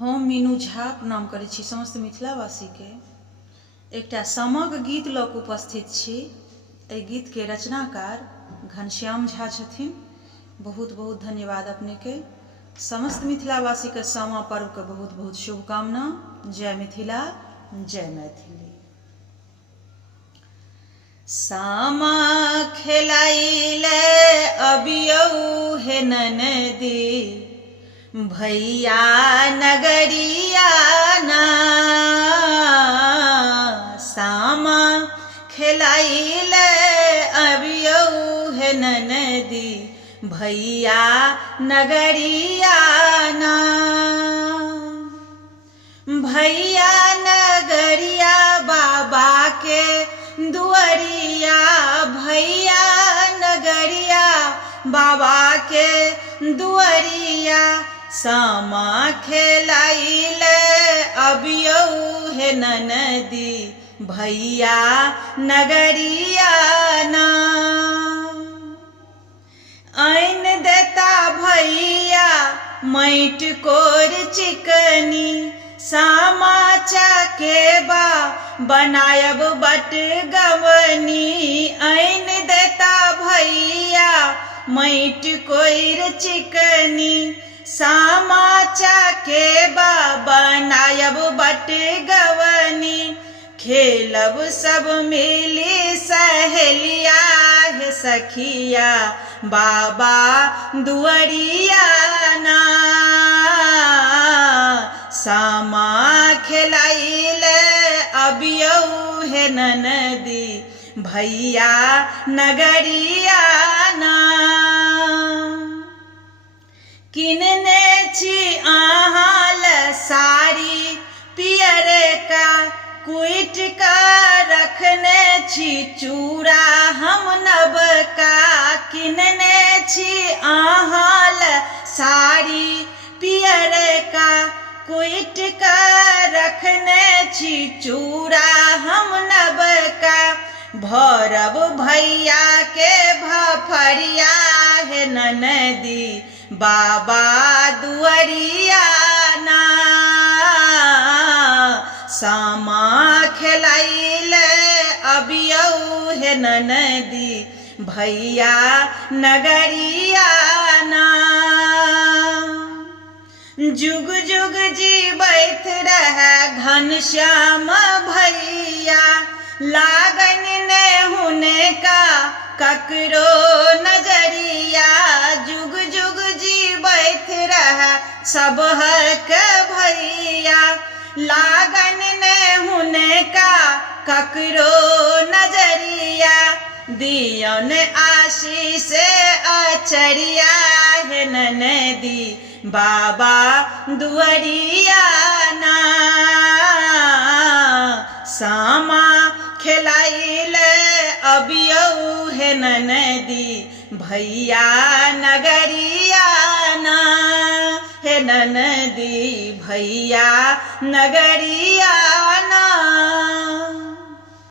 हम मीनू झा प्रणाम करै छी समस्त मिथिलावासी के। एकटा सामाक गीत लऽ कऽ उपस्थित छी। एहि गीत के रचनाकार घनश्याम झा छथिन। बहुत बहुत धन्यवाद अपने के। समस्त मिथिलावासी के सामा पर्व के बहुत बहुत शुभकामना। जय मिथिला, जय मैथिली। सामा खेलाइले अबियौ हे ननदी, भैया नगरिया ना। सामा खेलाइले अबियौ हे ननदी, भैया नगरिया ना। भैया नगरिया बाबा के दुआरिया, भैया नगरिया बाबा के दुआरिया। सामा खेलाइले अबियौ हे ननदी, भैया नगरिया ना। आइन देता भैया माइट कोर चिकनी, सामा चकेबा बनायब बट गवनी। आइन देता भैया माइट कोर चिकनी, सामा चकेबा बनायब बट गवनी। खेलब सब मिली सहेलिया हे सखिया, बाबा दुआरिया ना। सामा खेलाइले अबियौ हे ननदी, भैया नगरिया ना। किनने छी अहाँ ले साड़ी पियर का, कुइट का रखने छी चूड़ा हम नबका। किनने छी अहाँ ले साड़ी पियर का, कुइट का रखने छी चूड़ा हम नबका। भरब भैया के भफरिया हे ननदी, बाबा दुआरिया ना। सामा खेलाइले अबियौ हे ननदी, भैया नगरिया ना। जुग जुग जीवैत रहे घनश्याम भैया, लागन ने हुने का ककरो नजरिया। जुग जुग जीवैत रहे सब हक भैया, लागन ने हुने का ककरो नजरिया। दियौन आशीष अचरिया हे ननदी, बाबा दुआरिया ना। सामा खेलाइले अबियौ हे ननदी, भैया नगरिया ना। हे ननदी भैया नगरिया ना।